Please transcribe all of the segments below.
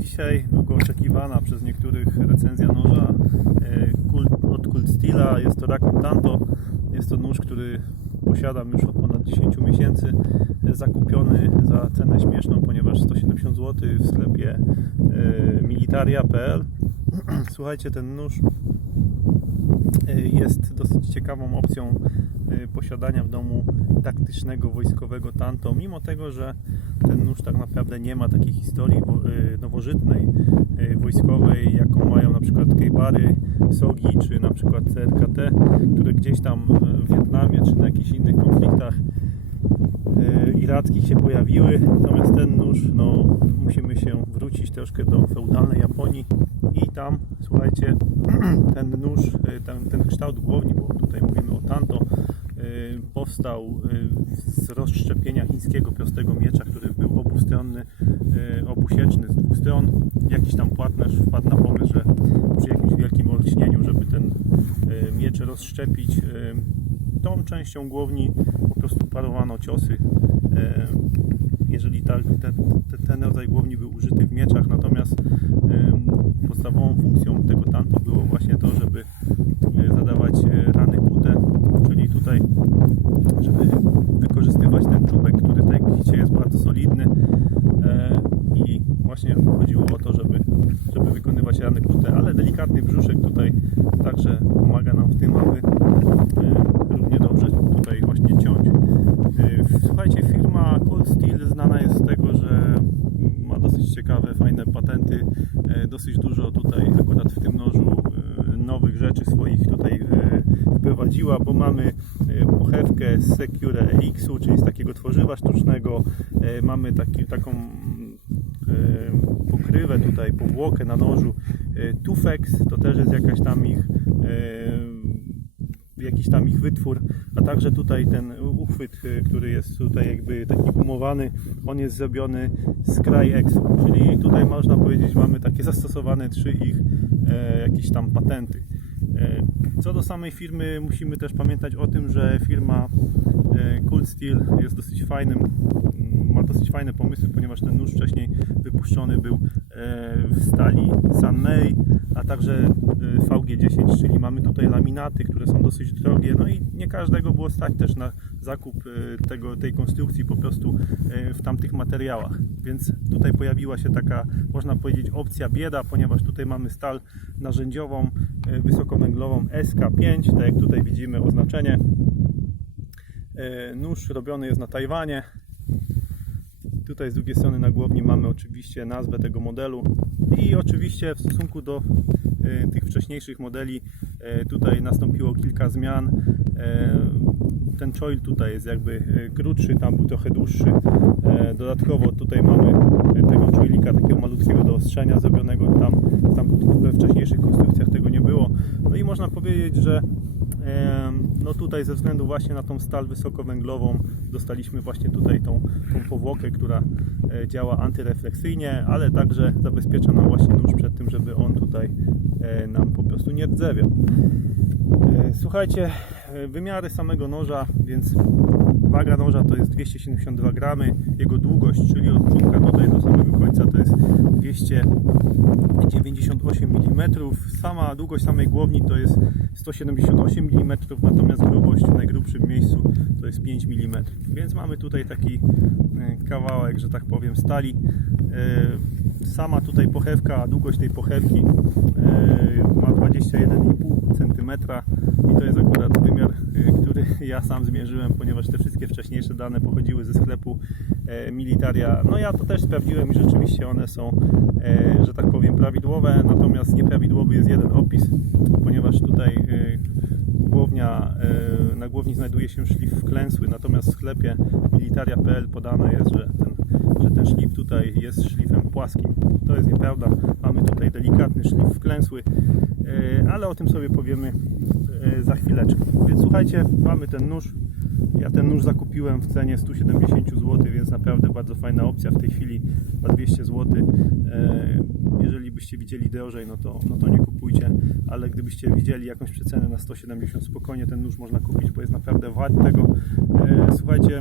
Dzisiaj długo oczekiwana przez niektórych recenzja noża e, Kult- od Cult Steela. Jest to Racon Tanto. Jest to nóż, który posiadam już od ponad 10 miesięcy. Zakupiony za cenę śmieszną, ponieważ 170 zł w sklepie e, militaria.pl. Słuchajcie, ten nóż e, jest dosyć ciekawą opcją posiadania w domu taktycznego, wojskowego tanto, mimo tego, że ten nóż tak naprawdę nie ma takiej historii wo- e, wojskowej, jaką mają na przykład Kejbary, Sogi, czy na przykład CRKT, które gdzieś tam e, w Wietnamie, czy na jakichś innych konfliktach e, irackich się pojawiły. Natomiast ten nóż, no, musimy się wrócić troszkę do feudalnej Japonii i tam, słuchajcie, ten nóż, ten, ten kształt głowni, bo tutaj mówimy o tanto, powstał e, z rozszczepienia chińskiego prostego miecza, który był obustronny, e, obusieczny z dwóch stron. Jakiś tam płatnerz wpadł na pomysł, że przy jakimś wielkim olśnieniu, żeby ten miecz rozszczepić, tą częścią głowni po prostu parowano ciosy. Jeżeli tak, ten, ten, ten rodzaj głowni był użyty w mieczach, natomiast podstawową funkcją tego tanto było właśnie to, żeby e, zadawać e, rany kute, czyli tutaj, żeby wykorzystywać ten czubek, który tak jak widzicie jest bardzo solidny e, i właśnie chodziło o to, żeby, żeby wykonywać rany kute, ale delikatny brzuszek tutaj także pomaga nam w tym, aby e, równie dobrze tutaj właśnie ciąć. Słuchajcie, firma Cold Steel znana jest z tego, że ma dosyć ciekawe, fajne patenty, e, dosyć dużo tutaj akurat w tym nożu e, nowych rzeczy swoich tutaj e, wprowadziła, bo mamy pochewkę z Secure EX-u, czyli z takiego tworzywa sztucznego, mamy taki, taką pokrywę tutaj, powłokę na nożu. Tufex, to też jest jakaś tam ich jakiś tam ich wytwór, a także tutaj ten uchwyt, y, który jest tutaj jakby taki gumowany, on jest zrobiony z Cryexu, czyli tutaj można powiedzieć mamy takie zastosowane trzy ich e, jakieś tam patenty. E, co do samej firmy musimy też pamiętać o tym, że firma e, Cool Steel jest dosyć fajnym, dosyć fajne pomysły, ponieważ ten nóż wcześniej wypuszczony był e, w stali Sunmei, a także e, VG10, czyli mamy tutaj laminaty, które są dosyć drogie, no i nie każdego było stać też na zakup e, tego, tej konstrukcji po prostu w tamtych materiałach, więc tutaj pojawiła się taka, można powiedzieć, opcja bieda, ponieważ tutaj mamy stal narzędziową wysokowęglową SK5, tak jak tutaj widzimy oznaczenie. Nóż robiony jest na Tajwanie. Tutaj z drugiej strony na głowni mamy oczywiście nazwę tego modelu i oczywiście w stosunku do e, tych wcześniejszych modeli e, tutaj nastąpiło kilka zmian. E, Ten choil tutaj jest jakby krótszy, tam był trochę dłuższy. Dodatkowo tutaj mamy tego choilika takiego malutkiego do ostrzenia zrobionego tam, tam we wcześniejszych konstrukcjach tego nie było. No i można powiedzieć, że No tutaj ze względu właśnie na tą stal wysokowęglową dostaliśmy właśnie tutaj tą, tą powłokę, która e, działa antyrefleksyjnie, ale także zabezpiecza nam właśnie nóż przed tym, żeby on tutaj e, nam po prostu nie rdzewiał. E, Słuchajcie, wymiary samego noża, więc waga noża to jest 272 gramy, jego długość, czyli od czubka tutaj do samego końca to jest 298 mm. Sama długość samej głowni to jest 178 mm, natomiast grubość w najgrubszym miejscu to jest 5 mm. Więc mamy tutaj taki e, kawałek, że tak powiem, stali. Sama tutaj pochewka, długość tej pochewki e, ma 21,5 cm i to jest akurat wymiar, e, który ja sam zmierzyłem, ponieważ te wszystkie wcześniejsze dane pochodziły ze sklepu e, Militaria. No ja to też sprawdziłem i rzeczywiście one są, że tak powiem, prawidłowe, natomiast nieprawidłowy jest jeden opis, ponieważ tutaj głownia, na głowni znajduje się szlif wklęsły, natomiast w sklepie militaria.pl podane jest, że ten, że ten szlif tutaj jest szlifem płaskim. To jest nieprawda. Mamy tutaj delikatny szlif wklęsły, e, ale o tym sobie powiemy e, za chwileczkę. Więc słuchajcie, mamy ten nóż. Ja ten nóż zakupiłem w cenie 170 zł, więc naprawdę bardzo fajna opcja w tej chwili na 200 zł. Jeżeli byście widzieli drożej, no to, no to nie kupujcie, ale gdybyście widzieli jakąś przecenę na 170 spokojnie ten nóż można kupić, bo jest naprawdę wart tego. E, Słuchajcie,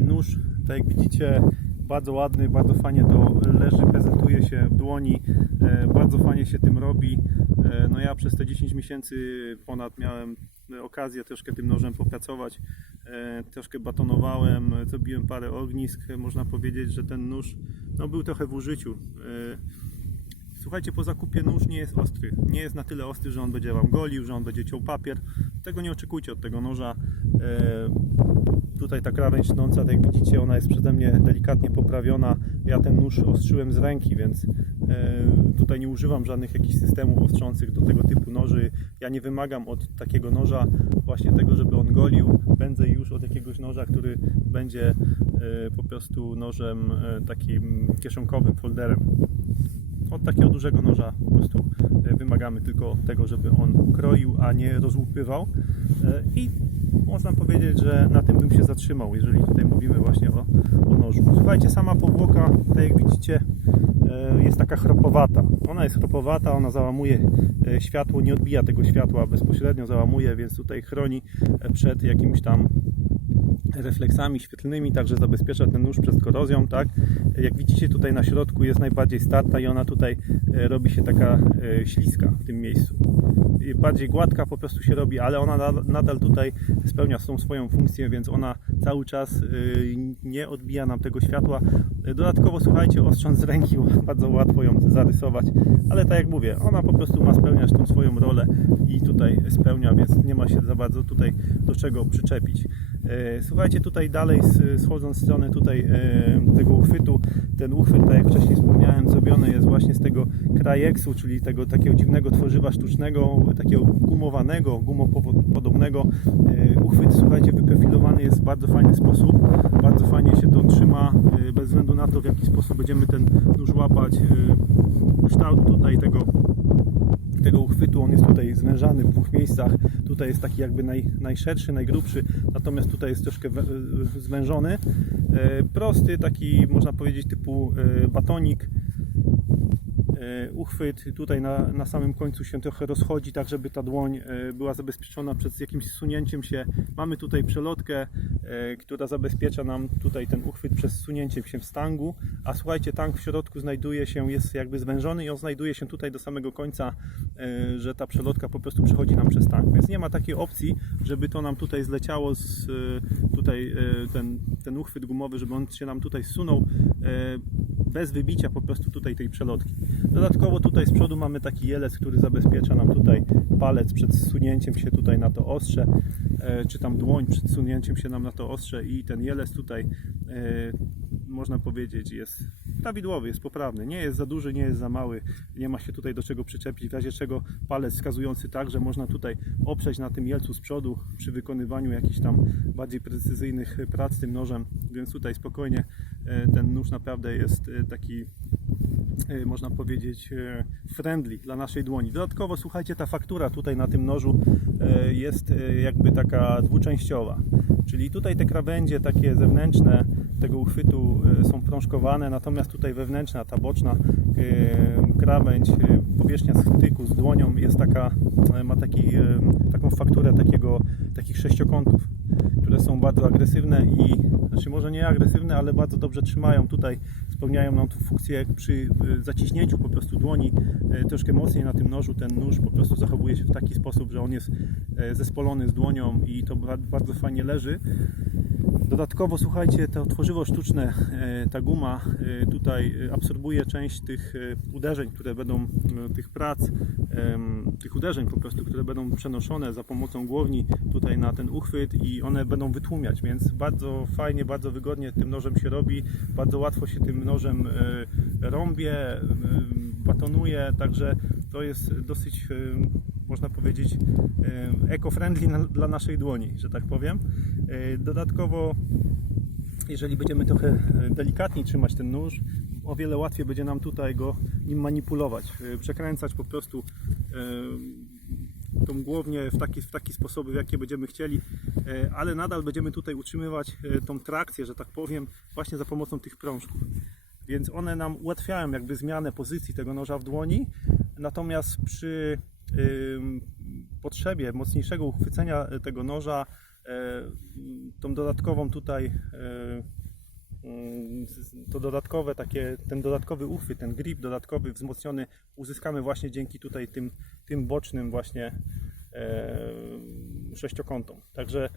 nóż, tak jak widzicie, bardzo ładny, bardzo fajnie to leży, prezentuje się w dłoni. E, Bardzo fajnie się tym robi. E, No ja przez te 10 miesięcy ponad miałem okazję troszkę tym nożem popracować. E, Troszkę batonowałem, zrobiłem parę ognisk. Można powiedzieć, że ten nóż no, był trochę w użyciu. Słuchajcie, po zakupie nóż nie jest ostry. Nie jest na tyle ostry, że on będzie Wam golił, że on będzie ciął papier. Tego nie oczekujcie od tego noża. Tutaj ta krawędź tnąca, tak jak widzicie, ona jest przeze mnie delikatnie poprawiona. Ja ten nóż ostrzyłem z ręki, więc e, tutaj nie używam żadnych jakichś systemów ostrzących do tego typu noży. Ja nie wymagam od takiego noża właśnie tego, żeby on golił. Pędzę już od jakiegoś noża, który będzie e, po prostu nożem e, takim kieszonkowym, folderem od takiego dużego noża po prostu wymagamy tylko tego, żeby on kroił, a nie rozłupywał. I można powiedzieć, że na tym bym się zatrzymał, jeżeli tutaj mówimy właśnie o, o nożu. Słuchajcie, sama powłoka, tak jak widzicie, e, jest taka chropowata. Ona jest chropowata, ona załamuje e, światło, nie odbija tego światła bezpośrednio, załamuje, więc tutaj chroni e, przed jakimś tam refleksami świetlnymi, także zabezpiecza ten nóż przed korozją, tak? Jak widzicie tutaj na środku jest najbardziej starta i ona tutaj e, robi się taka e, śliska w tym miejscu. Bardziej gładka po prostu się robi, ale ona nadal- tutaj spełnia tą swoją funkcję, więc ona cały czas e, nie odbija nam tego światła. Dodatkowo słuchajcie, ostrząc z ręki bardzo łatwo ją zarysować, ale tak jak mówię, ona po prostu ma spełniać tą swoją rolę i tutaj spełnia, więc nie ma się za bardzo tutaj do czego przyczepić. E, Słuchajcie, tutaj dalej schodząc w stronę tutaj e, tego uchwytu, ten uchwyt, tak jak wcześniej wspomniałem, zrobiony jest właśnie z tego krajeksu, czyli tego takiego dziwnego tworzywa sztucznego, takiego gumowanego, gumopodobnego. E, Uchwyt, słuchajcie, wyprofilowany jest w bardzo fajny sposób, bardzo fajnie się to trzyma, bez względu na to, w jaki sposób będziemy ten nóż łapać. Kształt tutaj tego tego uchwytu. On jest tutaj zwężany w dwóch miejscach. Tutaj jest taki jakby naj, najszerszy, najgrubszy, natomiast tutaj jest troszkę zwężony. E, Prosty, taki można powiedzieć typu e, batonik. E, Uchwyt tutaj na, na samym końcu się trochę rozchodzi, tak żeby ta dłoń była zabezpieczona przed jakimś zsunięciem się. Mamy tutaj przelotkę, która zabezpiecza nam tutaj ten uchwyt przez zsunięciem się w stangu. A słuchajcie, tank w środku znajduje się, jest jakby zwężony i on znajduje się tutaj do samego końca, że ta przelotka po prostu przechodzi nam przez tank. Więc nie ma takiej opcji, żeby to nam tutaj zleciało z e, tutaj e, ten, ten uchwyt gumowy, żeby on się nam tutaj zsunął e, bez wybicia po prostu tutaj tej przelotki. Dodatkowo tutaj z przodu mamy taki jelec, który zabezpiecza nam tutaj palec przed zsunięciem się tutaj na to ostrze, czy tam dłoń przed zsunięciem się nam na to ostrze i ten jelec tutaj można powiedzieć jest prawidłowy, jest poprawny. Nie jest za duży, nie jest za mały, nie ma się tutaj do czego przyczepić, w razie czego palec wskazujący tak, że można tutaj oprzeć na tym jelcu z przodu przy wykonywaniu jakichś tam bardziej precyzyjnych prac tym nożem, więc tutaj spokojnie e, ten nóż naprawdę jest e, taki e, można powiedzieć friendly dla naszej dłoni. Dodatkowo słuchajcie, ta faktura tutaj na tym nożu jest jakby taka dwuczęściowa. Czyli tutaj te krawędzie takie zewnętrzne tego uchwytu e, są prążkowane, natomiast tutaj wewnętrzna, ta boczna e, krawędź, e, powierzchnia styku z dłonią jest taka, ma taki, taką fakturę takiego, takich sześciokątów, które są bardzo agresywne i, znaczy może nie agresywne, ale bardzo dobrze trzymają tutaj, spełniają nam tu funkcję przy zaciśnięciu po prostu dłoni troszkę mocniej na tym nożu, ten nóż po prostu zachowuje się w taki sposób, że on jest zespolony z dłonią i to ba- bardzo fajnie leży. Dodatkowo słuchajcie, to tworzywo sztuczne, e, ta guma e, tutaj e, absorbuje część tych uderzeń, które będą, tych prac, tych uderzeń po prostu, które będą przenoszone za pomocą głowni tutaj na ten uchwyt i one będą wytłumiać, więc bardzo fajnie, bardzo wygodnie tym nożem się robi, bardzo łatwo się tym nożem rąbie, batonuje, także to jest dosyć, można powiedzieć, eco-friendly dla naszej dłoni, że tak powiem. E, Dodatkowo, jeżeli będziemy trochę e, delikatniej trzymać ten nóż, o wiele łatwiej będzie nam tutaj go nim manipulować, e, przekręcać po prostu tą głownię w taki, w taki sposób, w jakie będziemy chcieli, ale nadal będziemy tutaj utrzymywać tą trakcję, że tak powiem, właśnie za pomocą tych prążków. Więc one nam ułatwiają jakby zmianę pozycji tego noża w dłoni, natomiast przy potrzebie mocniejszego uchwycenia e, tego noża, e, tą dodatkową tutaj z- to dodatkowe takie, ten dodatkowy uchwyt, ten grip dodatkowy, wzmocniony uzyskamy właśnie dzięki tutaj tym, tym bocznym właśnie e, sześciokątom. Także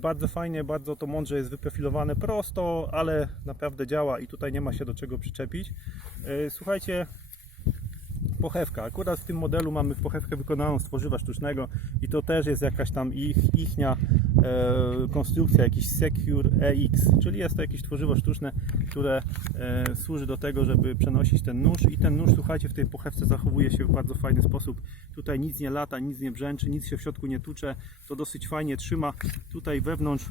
bardzo fajnie, bardzo to mądrze jest wyprofilowane, prosto, ale naprawdę działa i tutaj nie ma się do czego przyczepić. E, Słuchajcie, pochewka. Akurat w tym modelu mamy pochewkę wykonaną z tworzywa sztucznego i to też jest jakaś tam ich, ichnia e, konstrukcja, jakiś Secure EX, czyli jest to jakieś tworzywo sztuczne, które e, służy do tego, żeby przenosić ten nóż i ten nóż, słuchajcie, w tej pochewce zachowuje się w bardzo fajny sposób. Tutaj nic nie lata, nic nie brzęczy, nic się w środku nie tucze, to dosyć fajnie trzyma. Tutaj wewnątrz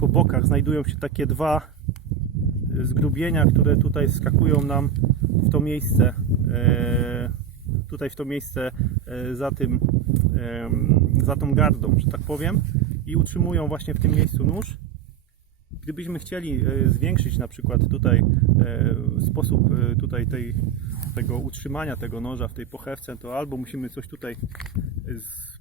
po bokach znajdują się takie dwa zgrubienia, które tutaj skakują nam w to miejsce, e, tutaj w to miejsce e, za tym, za tą gardą, że tak powiem i utrzymują właśnie w tym miejscu nóż. Gdybyśmy chcieli e, zwiększyć na przykład tutaj e, sposób e, tutaj tej, tego utrzymania tego noża w tej pochewce, to albo musimy coś tutaj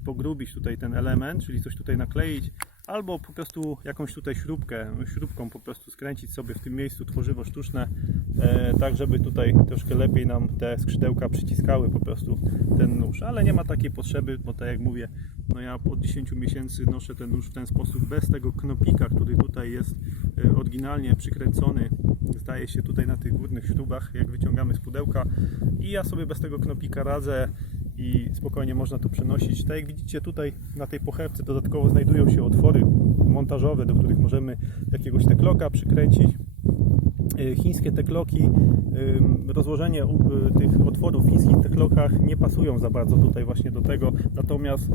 pogrubić tutaj ten element, czyli coś tutaj nakleić, albo po prostu jakąś tutaj śrubkę, śrubką po prostu skręcić sobie w tym miejscu tworzywo sztuczne, e, tak żeby tutaj troszkę lepiej nam te skrzydełka przyciskały po prostu ten nóż, ale nie ma takiej potrzeby, bo tak jak mówię, no ja od 10 miesięcy noszę ten nóż w ten sposób, bez tego knopika, który tutaj jest e, oryginalnie przykręcony, zdaje się tutaj na tych górnych śrubach, jak wyciągamy z pudełka. I ja sobie bez tego knopika radzę i spokojnie można to przenosić. Tak jak widzicie tutaj na tej pochewce dodatkowo znajdują się otwory montażowe, do których możemy jakiegoś tekloka przykręcić. E, Chińskie tekloki, rozłożenie y, tych otworów w chińskich teklokach nie pasują za bardzo tutaj właśnie do tego, natomiast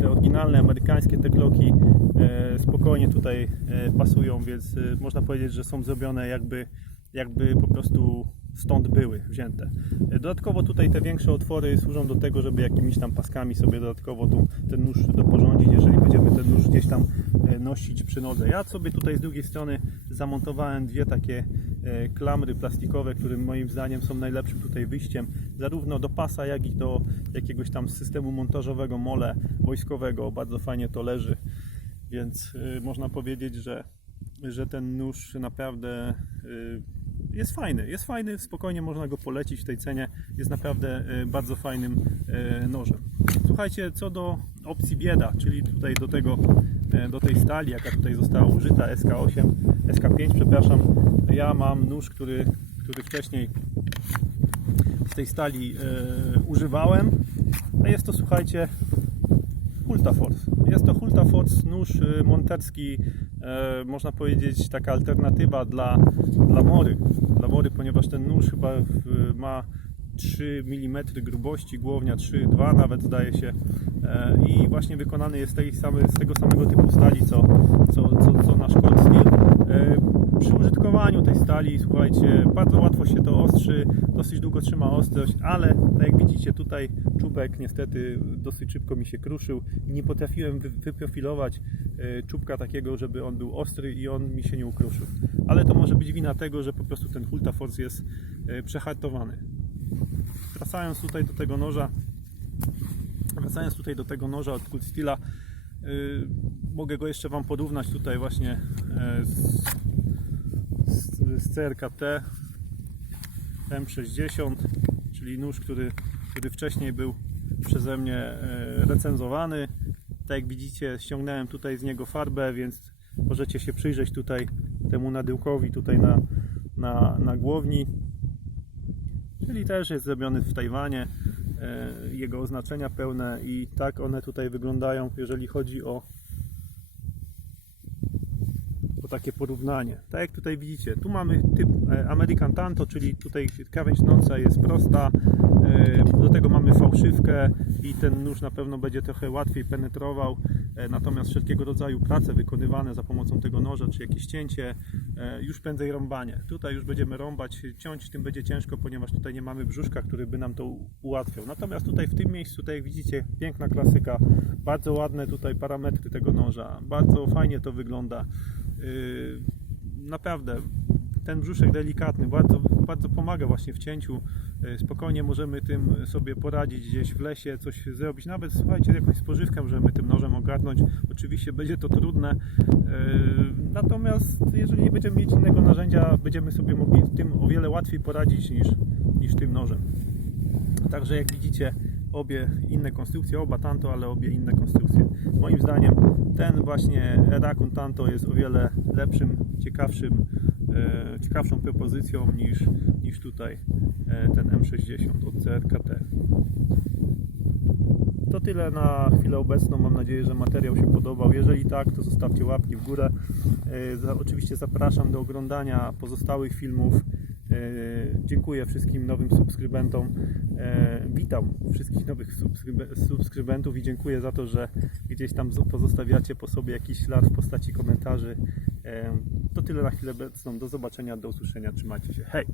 te oryginalne amerykańskie tekloki e, spokojnie tutaj e, pasują, więc e, można powiedzieć, że są zrobione jakby, jakby po prostu stąd były wzięte. E, Dodatkowo tutaj te większe otwory służą do tego, żeby jakimiś tam paskami sobie dodatkowo tu, ten nóż doporządzić, jeżeli będziemy ten nóż gdzieś tam e, nosić przy nodze. Ja sobie tutaj z drugiej strony zamontowałem dwie takie e, klamry plastikowe, które moim zdaniem są najlepszym tutaj wyjściem, zarówno do pasa, jak i do jakiegoś tam systemu montażowego mole wojskowego. Bardzo fajnie to leży, więc można powiedzieć, że, że ten nóż naprawdę jest fajny, jest fajny, spokojnie można go polecić w tej cenie, jest naprawdę e, bardzo fajnym e, nożem. Słuchajcie, co do opcji bieda, czyli tutaj do tego, e, do tej stali, jaka tutaj została użyta, SK8, SK5, przepraszam, ja mam nóż, który, który wcześniej z tej stali używałem, a jest to, słuchajcie, Hulta Force. Jest to Hulta Force, nóż y, monterski, e, można powiedzieć taka alternatywa dla, dla mory. Dla mory, ponieważ ten nóż chyba w, ma 3 mm grubości, głownia 3,2 nawet zdaje się i właśnie wykonany jest z, tej samej, z tego samego typu stali co, co, co, co nasz Cold Steel. E, przy użytkowaniu tej stali, słuchajcie, bardzo łatwo się to ostrzy, dosyć długo trzyma ostrość, ale tak jak widzicie tutaj czubek niestety dosyć szybko mi się kruszył i nie potrafiłem wy- wyprofilować e, czubka takiego, żeby on był ostry i on mi się nie ukruszył. Ale to może być wina tego, że po prostu ten Hulta Force jest e, przehartowany. Wracając tutaj do tego noża, wracając tutaj do tego noża od Cold Steela, y, mogę go jeszcze Wam porównać tutaj właśnie e, z, z, CRKT M60, czyli nóż, który, który wcześniej był przeze mnie e, recenzowany. Tak jak widzicie, ściągnąłem tutaj z niego farbę, więc możecie się przyjrzeć tutaj temu nadyłkowi tutaj na, na, na głowni. Czyli też jest zrobiony w Tajwanie. e, Jego oznaczenia pełne i tak one tutaj wyglądają, jeżeli chodzi o takie porównanie. Tak jak tutaj widzicie, tu mamy typ e, American Tanto, czyli tutaj krawędź noca jest prosta, e, do tego mamy fałszywkę i ten nóż na pewno będzie trochę łatwiej penetrował, e, natomiast wszelkiego rodzaju prace wykonywane za pomocą tego noża, czy jakieś cięcie, już prędzej rąbanie. Tutaj już będziemy rąbać, ciąć tym będzie ciężko, ponieważ tutaj nie mamy brzuszka, który by nam to ułatwiał. Natomiast tutaj w tym miejscu, tak jak widzicie, piękna klasyka, bardzo ładne tutaj parametry tego noża, bardzo fajnie to wygląda. Yy, naprawdę ten brzuszek delikatny, bardzo, bardzo pomaga właśnie w cięciu. E, Spokojnie możemy tym sobie poradzić gdzieś w lesie, coś zrobić. Nawet słuchajcie, jakąś spożywkę możemy tym nożem ogarnąć. Oczywiście będzie to trudne. e, Natomiast jeżeli nie będziemy mieć innego narzędzia, będziemy sobie mogli tym o wiele łatwiej poradzić niż, niż tym nożem. Także jak widzicie, obie inne konstrukcje, oba Tanto, ale obie inne konstrukcje. Moim zdaniem ten właśnie Rakun Tanto jest o wiele lepszym, ciekawszym, e, ciekawszą propozycją niż, niż tutaj e, ten M60 od CRKT. To tyle na chwilę obecną. Mam nadzieję, że materiał się podobał. Jeżeli tak, to zostawcie łapki w górę. E, za- Oczywiście zapraszam do oglądania pozostałych filmów. E, Dziękuję wszystkim nowym subskrybentom. E, Witam wszystkich nowych subskrybe- subskrybentów i dziękuję za to, że gdzieś tam pozostawiacie po sobie jakiś ślad w postaci komentarzy. E, To tyle na chwilę obecną. Do zobaczenia, do usłyszenia. Trzymajcie się. Hej!